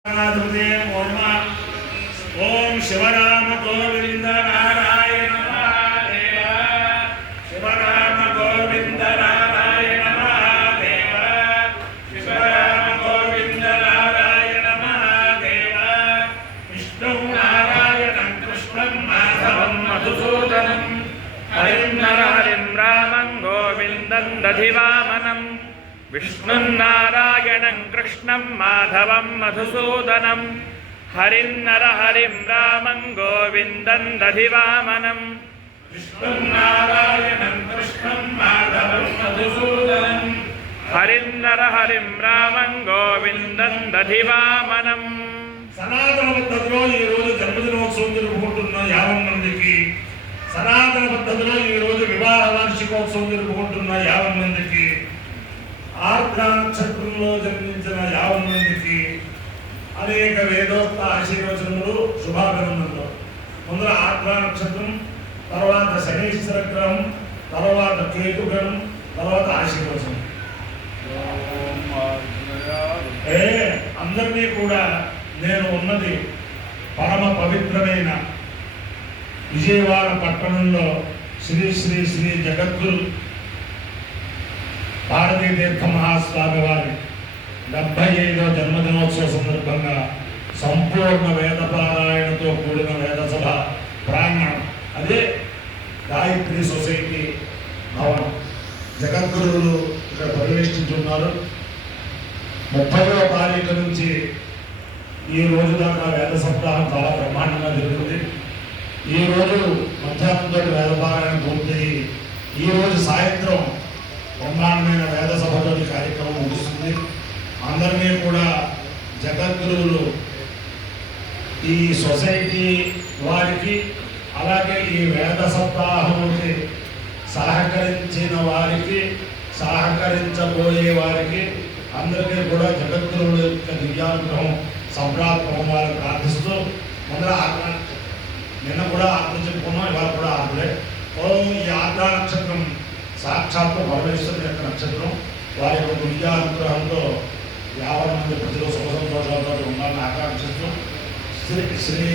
ओम शिवराम गोविंद नारायण महादेव शिवराम गोविंद नारायण महादेव शिवराम गोविंद नारायण महादेव विष्णु नारायणं कृष्णं माधवं मधुसूदनं हरिं नरहरिं रामं गोविन्दं दधिवामनं विष्णुन्नारायणं कृष्णं माधवं मधुसूदनं हरिं नरहरिं रामं गोविन्दं दधिवामनं विष्णुन्नारायणं कृष्णं माधवं मधुसूदनं हरिं नरहरिं रामं गोविन्दं दधिवामनं సనాతన పద్ధతిలో ఈ రోజు జన్మదినోత్సవం జరుపుకుంటున్న 50 మందికి సనాతన పద్ధతిలో ఈ రోజు వివాహ వార్షికోత్సవం జరుపుకుంటున్న 50 మందికి ఆర్ద్ర నక్షత్రంలో జన్మించిన 50 మందికి అనేక వేదోక్త ఆశీర్వచనములు శుభాభినందనలు. ముందర ఆర్ద్ర నక్షత్రం, తర్వాత శనీశ్వర గ్రహం, తర్వాత కేతుగ్రహం, తర్వాత ఆశీర్వచనం. అందరినీ కూడా నేను ఉన్నది పరమ పవిత్రమైన విజయవాడ పట్టణంలో శ్రీ శ్రీ శ్రీ జగద్గురు భారతీ తీర్థ మహాస్వామి వారి 75వ జన్మదినోత్సవ సందర్భంగా సంపూర్ణ వేద పారాయణతో కూడిన వేద సభ ప్రాంగణం, అదే గాయత్రి సొసైటీ భవనం. జగద్గురువులు ఇక్కడ ప్రవేశించున్నారు. 30వ తారీఖు నుంచి ఈ రోజు దాకా వేద సప్తాహం చాలా బ్రహ్మాండంగా జరుగుతుంది. ఈ రోజు మధ్యాహ్నంతో వేద పారాయణ పూర్తయి ఈ రోజు సాయంత్రం బ్రహ్మాండమైన వేద సభతోటి కార్యక్రమం ముగుస్తుంది. అందరినీ కూడా జగద్గురువులు ఈ సొసైటీ వారికి, అలాగే ఈ వేద సప్తాహానికి సహకరించిన వారికి, సహకరించబోయే వారికి అందరికీ కూడా జగద్గురువుల యొక్క దివ్యానుగ్రహం సంప్రాప్తం వారిని ప్రార్థిస్తూ ముందర నిన్న కూడా ఆత్మ చెప్పుకున్నాం, ఇవాళ కూడా ఆత్మలే. ఈ ఆత్మ నక్షత్రం సాక్షాత్తు పరమేశ్వరుని యొక్క నక్షత్రం. వారి యొక్క దివ్యానుగ్రహంతో 50 మంది ప్రజలు సుఖ సంతోషాలతో ఉండాలని ఆకాంక్షిస్తూ శ్రీ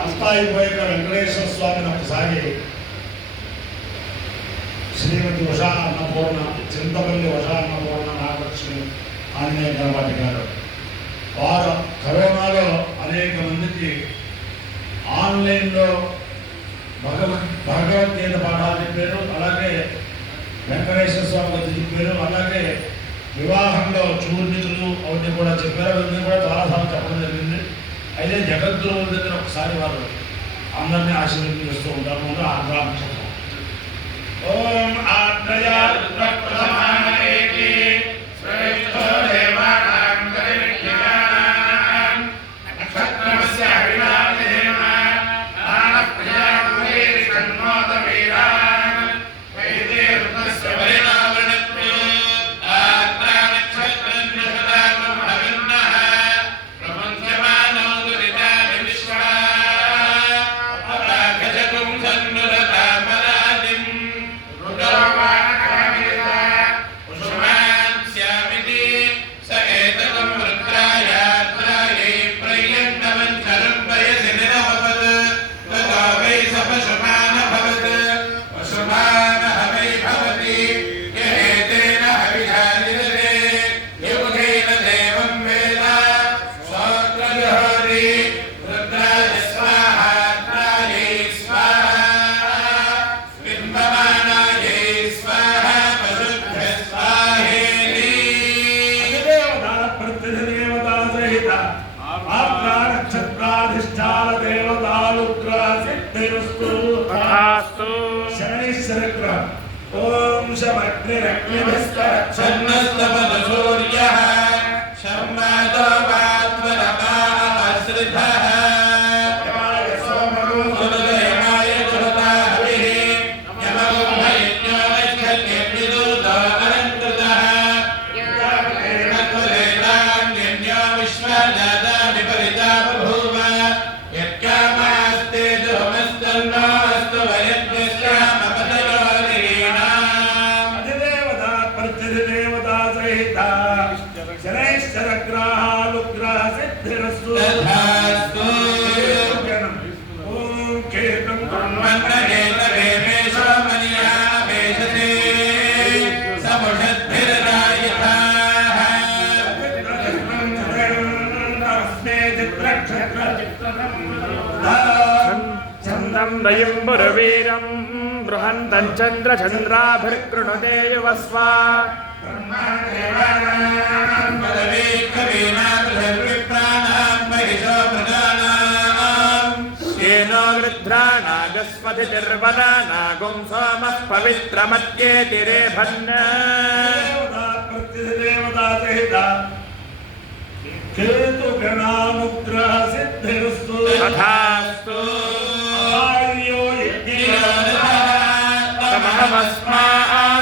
అంతాయిపోయిన వెంకటేశ్వర స్వామిని ఒకసారి శ్రీమతి ఉషా అన్నపూర్ణ, చింతపల్లి ఉషా అన్నపూర్ణ నాగలక్ష్మి ఆంజనేయ గణపతి గారు వారు కరోనాలో అనేక మందికి ఆన్లైన్లో భగవద్గీత పాఠాలు చెప్పారు. అలాగే వెంకటేశ్వర స్వామి గారు చెప్పారు. అలాగే వివాహంలో చూర్ణితులు అవన్నీ కూడా చెప్పారు. అవన్నీ కూడా చాలాసార్లు చెప్పడం జరిగింది. అయితే జగద్గురువుల దగ్గర ఒకసారి వారు అందరినీ ఆశీర్వదిస్తూ ఉంటారు. ముందు ఆర్ద్ర నక్షత్రం. ఓం ఆర్ద్రయా ఓం శమగ్నిరగ్నిభిస్తరచ్చన్నస్తపదసూర్యః శర్మాదో వాత్వరపాపశ్రితః యమాయ సోమరో సురదయమాయ సురతాభిః యమగుంభయజ్ఞో వైష్ణవ్యర్నిదూతో అలంకృతః యజ్ఞాపేణత్వదేతాన్యన్యో విశ్వజాతా విపరితా బభూవ యత్కామాస్తే దుహమస్తన్నో అస్తు వయజ్ఞశ్యామపదయో रयिम्बुरवीरं बृहन्तं चन्द्रचन्द्राभिर्गृणते युवस्वा येनो गृध्रा नागस्पतिर्वदा नागुं सोमः पवित्रमत्येतिरेभन् केतुगणानुग्रह सिद्धिरस्तु तथास्तु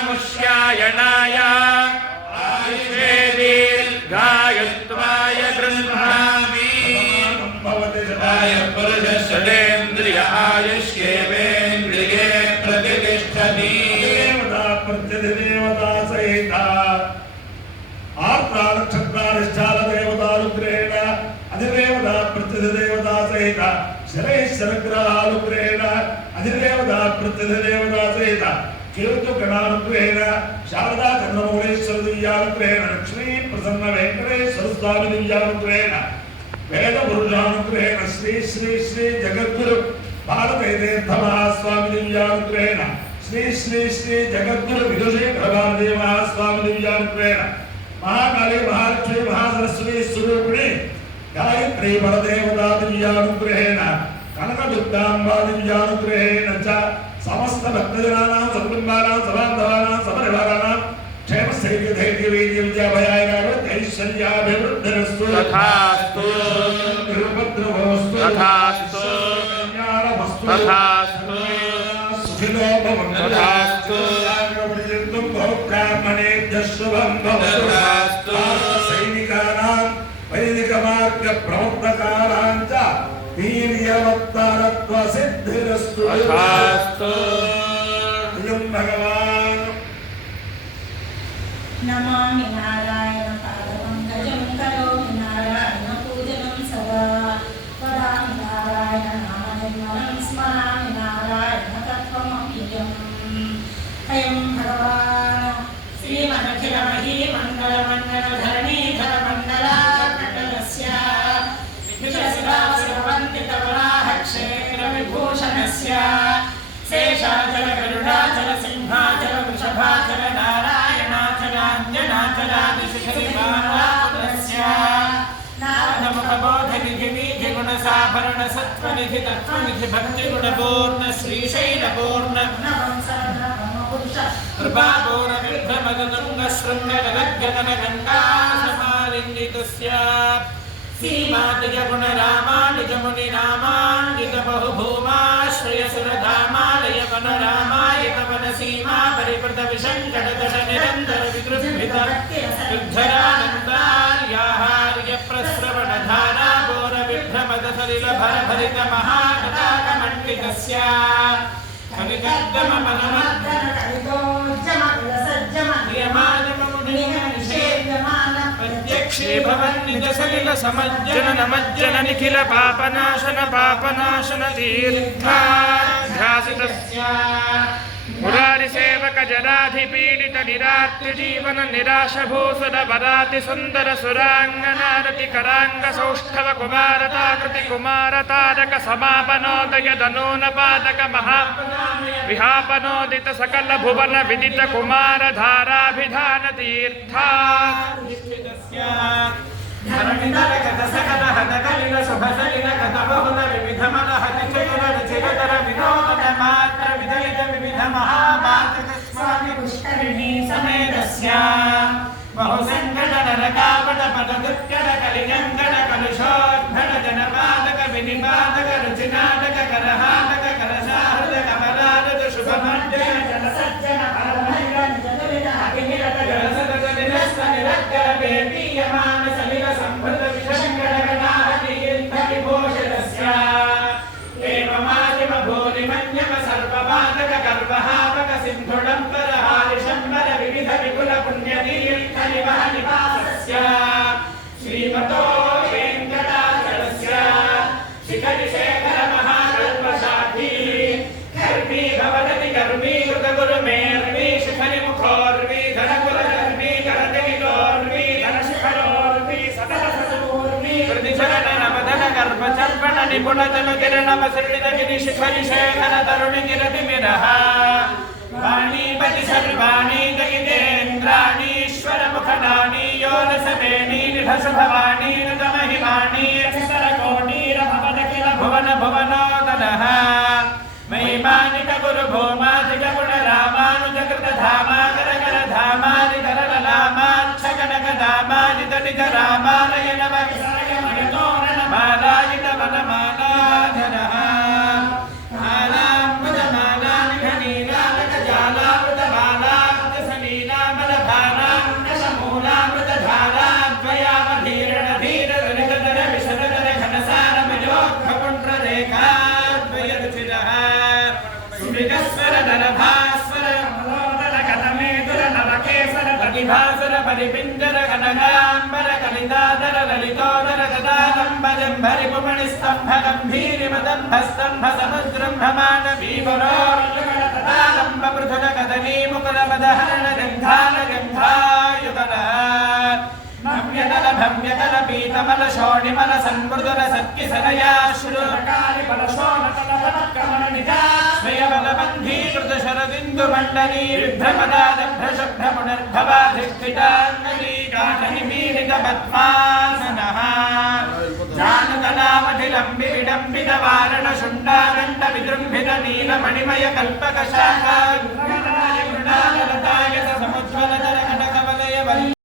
सममस्मामुष्यायणाय आयुषे दीर्घायुत्वाय गृह्णामि पुरुषेन्द्रिय आयुष्येवेन्द्रिये प्रतिष्ठति देवता सहित आर्द्रानक्षत्राधिष्ठानदेवतानुग्रहेण अधिदेवता प्रत्यधिदेवता सहित शरैश्चरग्रहानुग्रहेण अधिदेवता प्रत्यधिदेवता सहित केतुगणानुग्रहेण शारदा चन्द्रमौळेश्वर दिव्यानुग्रहेण लक्ष्मी प्रसन्न वेंकटेश्वर स्वामी दिव्यानुग्रहेण वेदपुरुषानुग्रहेण श्री श्री श्री जगद्गुरु भारतीतीर्थ महास्वामी दिव्यानुग्रहेण श्री श्री श्री जगद्गुरु विदुषेखर भारती महास्वामी दिव्यानुग्रहेण महाकाली महालक्ष्मी महासरस्वती स्वरूपिणी गायत्री परदेवता दिव्यानुग्रहेण कनकदुर्गाम्बा दिव्यानुग्रहेण च समस्त भक्तजनानां सकुटुम्बानां सबान्धवानां सपरिवाराणां क्षेमस्थैर्यधैर्यवीर्यभयारोग्यैश्वर्याभिवृद्धिरस्तु तथास्तु निरुपद्रवोऽस्तु तथास्तु तथास्तु सुखिनो भवन्तु तथास्तु आग्रपर्यन्तं बहुब्राह्मणेभ्यः शुभं भवतु सैनिकानां वैदिकमार्गप्रवर्तकानां च वीर्यवत्तारत्वसिद्धिरस्तु तथास्तु भगवान् नमामि नारायण पादपङ्कजं करोमि नारायण पूजनं सदा वदामि नारायण नामनिर्मलं स्मरामि नारायण तत्त्वमव्ययम् अयं भगवान् श्रीमदखिलमही मण्डलमण्डलधरणीधरमण्डलाकटलस्य निखिलशिलाशिरवन्दितवराहक्षेत्रविभूषणस्य शेषाचलगरुडाचलसिंहाचलवृषभाचल नारायणाचलाञ्जनाचलादिशिखरिवारापुरस्य नारदमुखबोधनिधिनिधिगुणसाभरण सत्त्वनिधि तत्त्वनिधि भक्तिगुणपूर्ण श्रीशैलपूर्ण कृपापूर्णविभ्रमदुङ्गशृङ्गगलज्जनगङ्गासमालिङ्गितस्य सीमातिजगुणरामानुजमुनिनामाङ्गितबहुभूमाश्रयसुरधामालय वनरामायकवनसीमा परिवृतविशङ्कटदश निरन्तर विगृह्भित विद्धरानन्दार्याहार्यप्रस्रवणधारा बोरविभ्रमदसलिलभरभरित महागताकमण्डितस्य प्रत्यक्षे भवन्निजसलिल समज्जन नमज्जन निखिल पापनाशन पापनाशन तीर्थाध्यासितस्य मुरारि सेवक जराधिपीडित निरार्ति जीवन निराश भूसुर वराति सुंदर सुरांगनारति करांग सौष्ठव कुमारताकृति कुमारतारक समापनोदय दनोन पादक महा विहापनोदित सकल भुवन विदित कुमार धाराभिधान तीर्था धरणिधरगत सकल हदकलिल शुभसलिल गत बहुल विविधमन हतिचैल रुचिरतर विनोद मात्र विदलित विविध महामातृ स्वामी पुष्करिणी समेतस्य बहुसङ्कट नरकापट पददुर्गण कलिगङ्गण कलुषोद्धण जनपादक विनिपादक रुचिनाटक करहाटक करसाहृद कमलादत शुभमण्डल जनसज्जन परमैरन जनविद अभिनिरत जलसद निरस्त निरक्कर वेपीयमान सलिल संभृत विषङ्गण गणाहतीर्थ विभूषणस्य एवमादिम भूरिमन्यम सर्वपादक गर्वहापक सिन्धुडम्बर हारिशम्बर विविध विपुल पुण्यनी निपुणतनु किरणमसृणित गिरिशिखरिशेखर तरुणि गिरतिमिरः वाणीपति सर्वाणि दयितेन्द्राणीश्वर मुखदानि योरसवेणी निभशुभवाणी ऋतमहिमानि अक्षरकोटीरभवद किल भुवन भुवनोदनः महिमानिक गुरु भूमाधिक गुण रामानुजकृत धामाकर कर धामादि कर लामाच्छगनक धामादि तनित रामालय नमः मणितोरण मालायित वनमालाधरः मालाम्बुज मालानिघनीलालक जालामृत बालामृत सलीलामल भालामृत धाराद्वयावधीरण धीर दरितधर विशदधर घनसार विजोग्भपुण्ड्र रेखाद्वयरुचिरः सुविगस्वर दरभास्वर मलोदर कथमेदुर नवकेसर प्रतिभासुर परिपिञ्जर कनकाम्बर कलितादर ललितोदर गदालम्बजम्भरि पुमणिस्तम्भ गम्भीरिमदम्भस्तम्भ समुद्रम्भमान भीमरोर्लुगणतदालम्ब पृथुल कदनी मुकुलमदहरण गन्धाल गन्धायुगलः भव्यतल भव्यतल पीतमल शोणिमल सन्मृदुल सत्किसरयाश्रु कालिबल शोणतल बलकमल निजाश्रयबल बन्धीकृत शरदिन्दु मण्डली विभ्रमदादभ्रशुभ्र पुनर्भवाधिष्ठिताङ्गली गाढनिमीलित पद्मासनः जानकलामधिलम्बि विडम्बित वारण शुण्डागण्ड विजृम्भित नीलमणिमय कल्पकशाखा